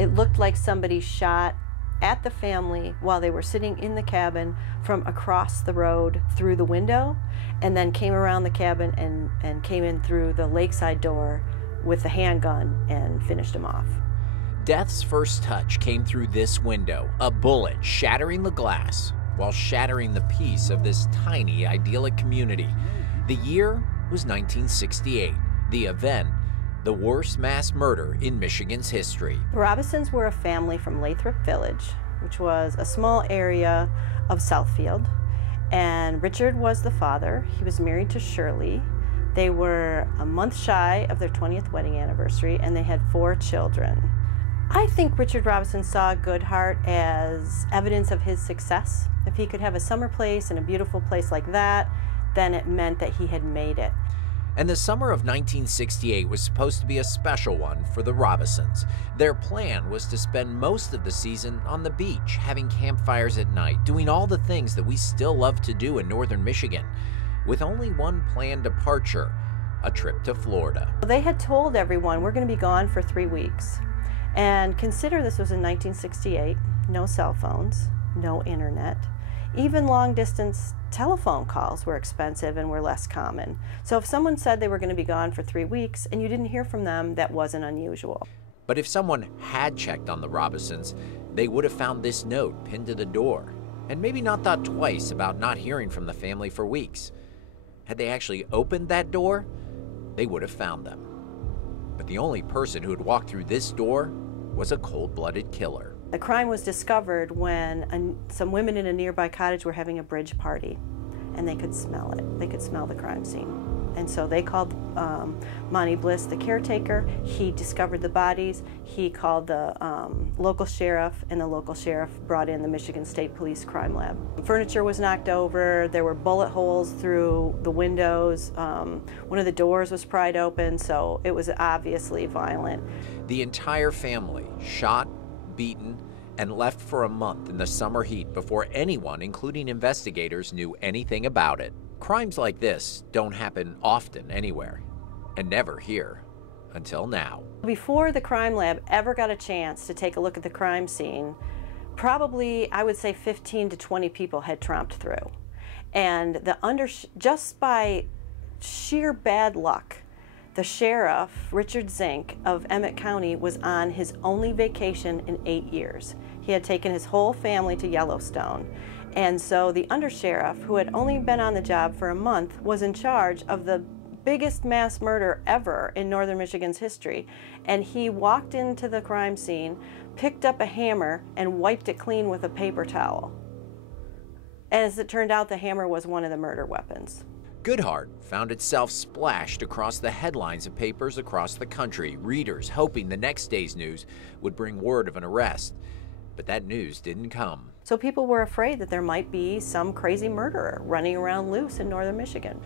It looked like somebody shot at the family while they were sitting in the cabin from across the road through the window, and then came around the cabin and came in through the lakeside door with the handgun and finished him off. Death's first touch came through this window, a bullet shattering the glass while shattering the peace of this tiny, idyllic community. The year was 1968. The event, the worst mass murder in Michigan's history. The Robisons were a family from Lathrop Village, which was a small area of Southfield, and Richard was the father. He was married to Shirley. They were a month shy of their 20th wedding anniversary, and they had 4 children. I think Richard Robison saw Good Hart as evidence of his success. If he could have a summer place and a beautiful place like that, then it meant that he had made it. And the summer of 1968 was supposed to be a special one for the Robisons. Their plan was to spend most of the season on the beach, having campfires at night, doing all the things that we still love to do in northern Michigan, with only one planned departure, a trip to Florida. They had told everyone, we're going to be gone for 3 weeks. And consider this was in 1968, no cell phones, no internet. Even long-distance telephone calls were expensive and were less common. So if someone said they were going to be gone for 3 weeks and you didn't hear from them, that wasn't unusual. But if someone had checked on the Robisons, they would have found this note pinned to the door, and maybe not thought twice about not hearing from the family for weeks. Had they actually opened that door, they would have found them. But the only person who had walked through this door was a cold-blooded killer. The crime was discovered when some women in a nearby cottage were having a bridge party, and they could smell it. They could smell the crime scene. And so they called Monty Bliss, the caretaker. He discovered the bodies. He called the local sheriff, and the local sheriff brought in the Michigan State Police Crime Lab. Furniture was knocked over. There were bullet holes through the windows. One of the doors was pried open, so it was obviously violent. The entire family shot, beaten, and left for a month in the summer heat before anyone, including investigators, knew anything about it. Crimes like this don't happen often anywhere, and never here, until now. Before the crime lab ever got a chance to take a look at the crime scene, probably, I would say 15 to 20 people had tromped through. And just by sheer bad luck, the sheriff, Richard Zink of Emmett County, was on his only vacation in 8 years. He had taken his whole family to Yellowstone. And so the undersheriff, who had only been on the job for a month, was in charge of the biggest mass murder ever in northern Michigan's history. And he walked into the crime scene, picked up a hammer, and wiped it clean with a paper towel. And as it turned out, the hammer was one of the murder weapons. Good Hart found itself splashed across the headlines of papers across the country, readers hoping the next day's news would bring word of an arrest. But that news didn't come. So people were afraid that there might be some crazy murderer running around loose in northern Michigan.